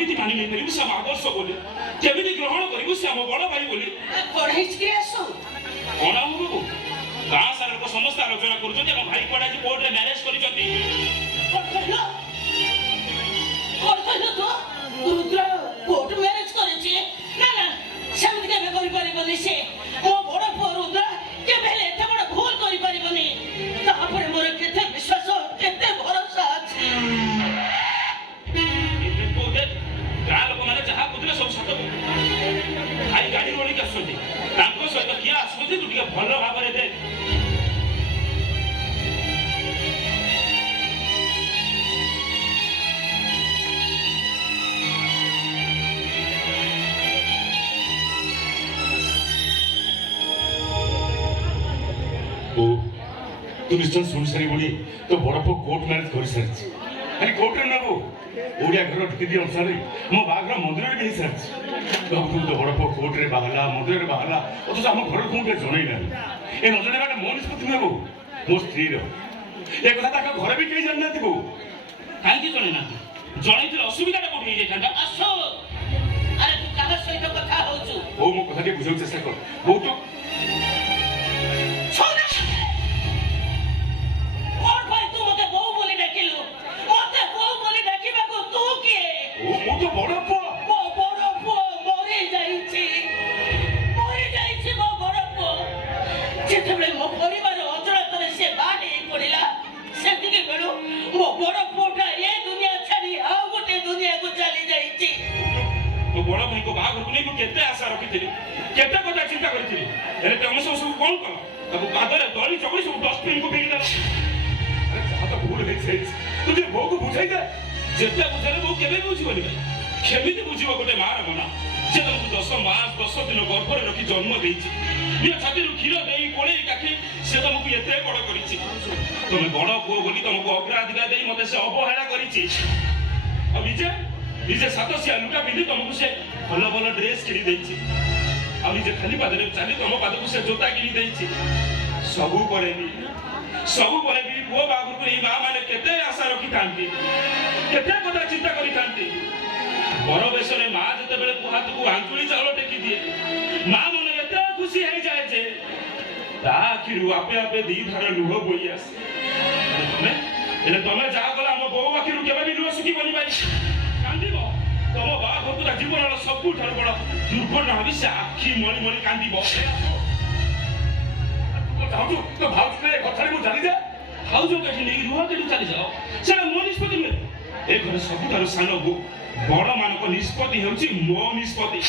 केमिति मानि नै परिबु से आदर्श बोली केमिति ग्रहण करिबु से हम बड़ भाई बोली पढ़ाई के आसो कोना हो गाँ सारा लोक समस्त आलोचना करुछथि हम भाई कोडा जी कोर्ट रे मैरिज करिछथि कहलो तो रुद्र कोर्ट मैरिज करेछि ना ना सेमति केबे करि परिबनि से मो बड़ पुଅ रुद्र केबे ले एते बड़ भूल करि परिबनि तापरे मोर केते विश्वास केते भरोसा अछि गाँ लोक माने जहाँ बुझले सब सत आई गाड़ी रोड़ी के आसुछथि तांको सहित किए आसुछथि तू टिके भल भाव रे दे तू निश्चय सुन सारी बोली तो बड़ पु कोर्ट मैरिज कर सारी अरे कोर्ट रे नबो ओडिया घर ढुकी अनुसार मो बागर मंदिर में सारी तुम तो बड़ पु कोर्ट रे बाहला मंदिर रे बाहला अथच आम घर को जन ना ए न जन मो निष्पत्ति नेबो मो स्त्री रो ए कथा ताका घर भी कई जान नाथिबो काहे जने ना जणैतिर असुविधा कोठी जाय थांदा आसो अरे तू काहा सहित कथा होछु ओ मो कथा के बुझौ चेष्टा कर बहुत बड़ भाई को बाहर को नहीं केते आशा रखी केते कथा चिंता करी एरे तुम सब कौन कल तब पादरे दली चकड़ी सब डस्टबिन को फेंक दे अरे जहां तो भूल है से तुझे बो को बुझाई दे जेते बुझाले बो केबे बुझिबनी भाई केमिति बुझिबो गोटे मार मना जे तुमको 10 मास 10 दिन गर्भ रे रखी जन्म देइछि ये छाती रो खीर देई कोळे काखी से तुमको एते बड़ करिछि तुम बड़ को बोली तुमको अग्राधिकार देई मते से अवहेला करिछि अब निजे सातसिया लुटा पिंधि तुमको से भल भल ड्रेस किनी देइछि अब निजे खाली पादरे चाली तुम पाद को से जोता किनी देइछि सबु परे भी पुओ बाबू को ई मां माने केते आशा रखी थांती केते कथा चिंता करी थांती बड़ बेसरे मां जते बेले हाथ को आंचुली चावल टेकी दिए मां मने एते खुशी हे जाए जे ता आखिरु आपे आपे दी धार लुह बोई आसे तमे जा गला हम बो आखिरु केबे भी लुह सुखी बनी भाई कांदीबो तम बा भक्तरा जीवन सबु ठार बड़ दुर्घटना हबि से आखी मणि मणि कांदीबो तो भाव ने कथारे मु जानि जा हाउ जो कहि नै रुहा के चली जाओ सेना मो निष्पत्ति में ए घर सबु ठार सानो बड़ मानक निष्पत्ति हेउची मो निष्पत्ति